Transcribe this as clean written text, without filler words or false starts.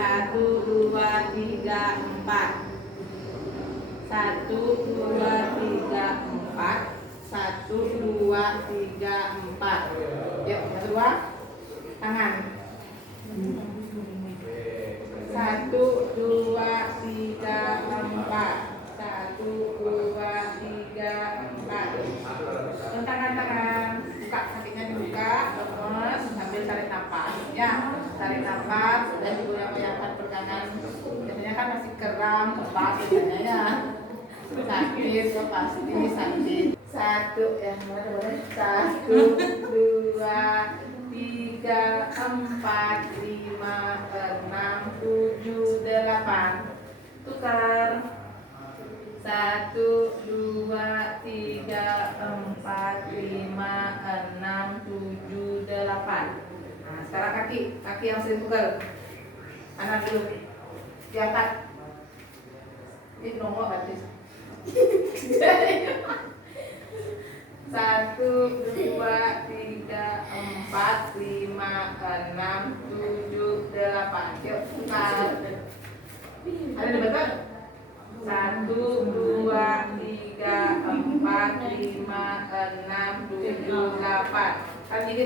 1, 2, 3, 4. 1, 2, 3, 4. 1, 2, 3, 4. Yuk, kedua tangan. 1, 2, 3, 4. 1, 2, 3, 4. Tangan-tangan, buka kakinya dibuka, terus sambil tarik nafas. Ya, tarik nafas dan digoyang-goyangkan pergelangan. Biasanya kan masih kram, kebas biasanya ya. Sakit, so pasti sakit. 1, ya boleh. 1, 2, 3, 4, 5, 6, 7, 8. Tukar. 1, 2, 3, 4, 5, 6, 7, 8. Nah, sekarang kaki yang sering pukul. Kanan dulu. Diangkat. Ini nongol berarti. 1, 2, 3, 4, 5, 6, 7, 8. Yuk, tukar. Ada di betul? 1, 2, 3, 4, 5, 6, 7, 8. Kan gini.